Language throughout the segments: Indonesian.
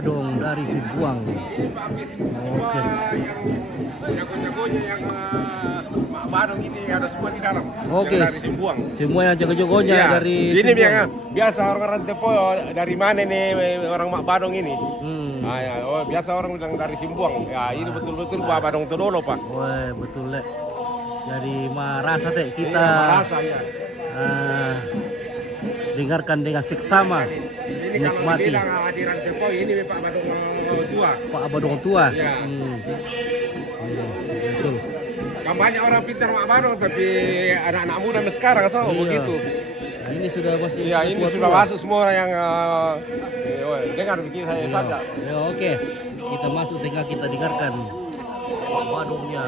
Badong dari Sibuang. Semua Oke. yang jago-jagonya yang Mak Badong ini ada semua di dalam. Oke. Yang dari Simbuang. Semua yang jago-jagonya Iya, dari ini Sibuang. biasa orang Rantepo dari mana nih orang Mak Badong ini? Hmm. Ya, biasa orang bilang dari Simbuang. Ya, ini betul-betul Pak Badong Todolo, Pak. Wah, betul lek. Dari Marasa teh kita Iya, merasa ya. dengarkan dengan seksama. Ini kalau Nikmati. dibilang di Rantepo ini Pak Badong tua. Pak Badong tua. Iya. Betul. Kan banyak orang pintar Mak Badong tapi anak-anak muda sekarang atau Iya. begitu. Nah, ini sudah masih Iya, ini tua-tua. sudah masuk semua orang yang dengar bikin saya Iya. saja. Ya, oke. Kita masuk tinggal kita dengarkan Pak Badongnya.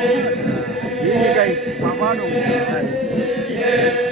Ini guys, Pak Badong. Guys.